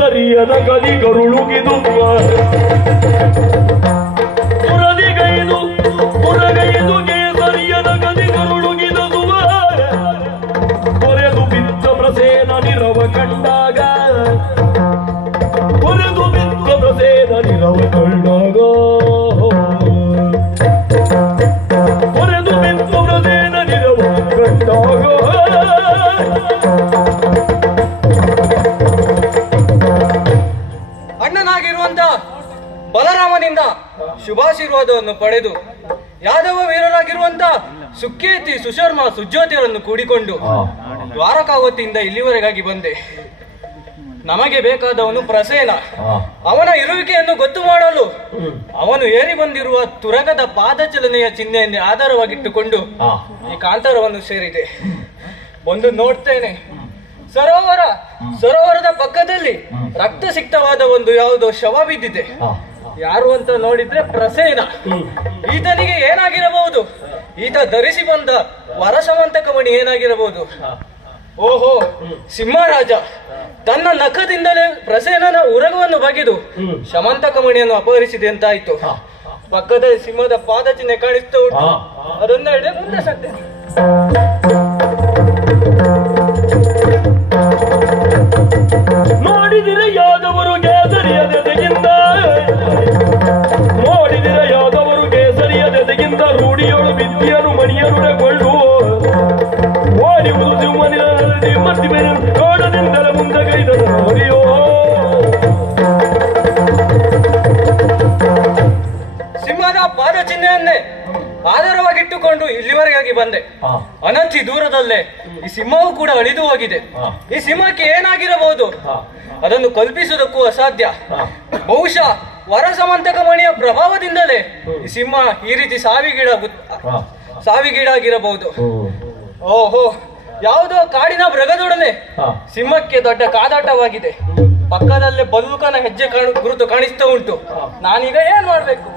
सरिया गली गरुड़ू की दुआ ಬಲರಾಮನಿಂದ ಶುಭಾಶೀರ್ವಾದವನ್ನು ಪಡೆದು ಯಾದವ ವೀರರಾಗಿರುವಂತ ಸುಖೇತಿ ಸುಶರ್ಮ ಸುಜ್ಯೋತಿಯರನ್ನು ಕೂಡಿಕೊಂಡು ದ್ವಾರಕಾವತಿಯಿಂದ ಇಲ್ಲಿವರೆಗಾಗಿ ಬಂದೆ. ನಮಗೆ ಬೇಕಾದವನು ಪ್ರಸೇನ. ಅವನ ಇರುವಿಕೆಯನ್ನು ಗೊತ್ತು ಮಾಡಲು ಅವನು ಏರಿ ಬಂದಿರುವ ತುರಗದ ಪಾದಚಲನೆಯ ಚಿಹ್ನೆಯನ್ನು ಆಧಾರವಾಗಿಟ್ಟುಕೊಂಡು ಈ ಕಾಂತಾರವನ್ನು ಸೇರಿದೆ. ಒಂದು ನೋಡ್ತೇನೆ. ಸರೋವರ ಸರೋವರದ ಪಕ್ಕದಲ್ಲಿ ರಕ್ತಸಿಕ್ತವಾದ ಒಂದು ಯಾವುದೋ ಶವ ಬಿದ್ದಿದೆ. ಯಾರು ಅಂತ ನೋಡಿದ್ರೆ ಪ್ರಸೇನ. ಈತನಿಗೆ ಏನಾಗಿರಬಹುದು? ಈತ ಧರಿಸಿ ಬಂದ ವರಸವಂತಕ ಮಣಿ ಏನಾಗಿರಬಹುದು ಓಹೋ ಸಿಂಹರಾಜ. ತನ್ನ ನಖದಿಂದಲೇ ಪ್ರಸೇನನ ಉರಗವನ್ನು ಬಗೆದು ಶಮಂತಕ ಮಣಿಯನ್ನು ಅಪಹರಿಸಿದೆ ಅಂತಾಯ್ತು. ಪಕ್ಕದ ಸಿಂಹದ ಪಾದ ಚಿಹ್ನೆ ಕಾಣಿಸ್ತಾ ಉಂಟು. ಅದನ್ನ ಮುಂದೆ ಸಾಕ್ತೇನೆ ಮಣಿಯನುಡೆಗೊಳ್ಳು ಓಡಿವುದು ಸಿಂಹನಿನ ಸಿಂಹತಿ ಮೇಲೆ ಕಾಡದಿಂದಲ ಮುಂದೆ ಕೈದನು ಹರಿಯೋ ಸಿಂಹದ ಪಾದ ಚಿಹ್ನೆಯನ್ನೇ ಆಧಾರವಾಗಿಟ್ಟುಕೊಂಡು ಇಲ್ಲಿವರೆಗಾಗಿ ಬಂದೆ. ಅನತಿ ದೂರದಲ್ಲೇ ಈ ಸಿಂಹವು ಕೂಡ ಅಳಿದು ಹೋಗಿದೆ. ಈ ಸಿಂಹಕ್ಕೆ ಏನಾಗಿರಬಹುದು? ಅದನ್ನು ಕಲ್ಪಿಸುವುದಕ್ಕೂ ಅಸಾಧ್ಯ. ಬಹುಶಃ ವರಸಮಂತಕ ಮಣಿಯ ಪ್ರಭಾವದಿಂದಲೇ ಈ ಸಿಂಹ ಈ ರೀತಿ ಸಾವಿಗೀಡಾಗು ಸಾವಿಗೀಡಾಗಿರಬಹುದು. ಓಹೋ ಯಾವುದೋ ಕಾಡಿನ ಮೃಗದೊಡನೆ ಸಿಂಹಕ್ಕೆ ದೊಡ್ಡ ಕಾದಾಟವಾಗಿದೆ. ಪಕ್ಕದಲ್ಲೇ ಬದುಕನ ಹೆಜ್ಜೆ ಗುರುತು ಕಾಣಿಸ್ತಾ ಉಂಟು. ನಾನೀಗ ಏನ್ ಮಾಡ್ಬೇಕು?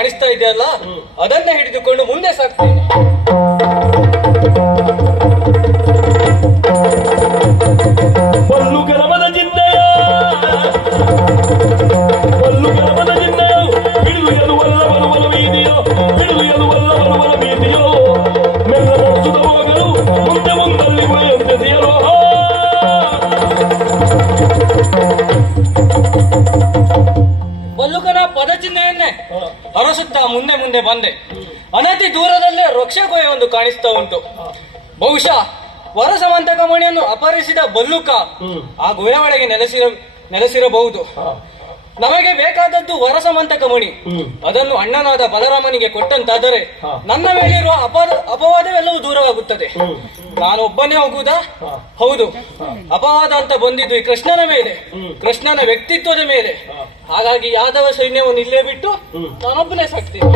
ಕಾಣಿಸ್ತಾ ಇದೆಯಲ್ಲ ಅದನ್ನ ಹಿಡಿದುಕೊಂಡು ಮುಂದೆ ಸಾಕ್ತೀನಿ ಮುಂದೆ ಮುಂದೆ ಬಂದೆ. ಅನತಿ ದೂರದಲ್ಲೇ ವೃಕ್ಷಗೋಯ ಒಂದು ಕಾಣಿಸ್ತಾ ಉಂಟು. ಬಹುಶಃ ವರಸವಂತಕ ಮಣಿಯನ್ನು ಅಪಹರಿಸಿದ ಬಲ್ಲುಕ ಆ ಗುಹೆ ಒಳಗೆ ನೆಲೆಸಿರ ನೆಲೆಸಿರಬಹುದು. ನಮಗೆ ಬೇಕಾದದ್ದು ವರಸಮಂತಕ ಮಣಿ ಅದನ್ನು ಅಣ್ಣನಾದ ಬಲರಾಮನಿಗೆ ಕೊಟ್ಟಂತಾದರೆ ನನ್ನ ಮೇಲಿರುವ ಅಪವಾದ ಅಪವಾದವೆಲ್ಲವೂ ದೂರವಾಗುತ್ತದೆ. ನಾನು ಒಬ್ಬನೇ ಹೋಗುವುದಾ? ಹೌದು. ಅಪವಾದ ಅಂತ ಬಂದಿದ್ದು ಈ ಕೃಷ್ಣನ ಮೇಲೆ. ಕೃಷ್ಣನ ವ್ಯಕ್ತಿತ್ವದ ಮೇಲೆ. ಹಾಗಾಗಿ ಯಾದವ ಸೈನ್ಯವನ್ನು ಇಲ್ಲೇ ಬಿಟ್ಟು ನಾನೊಬ್ಬನೇ ಸಾಕ್ತೀನಿ.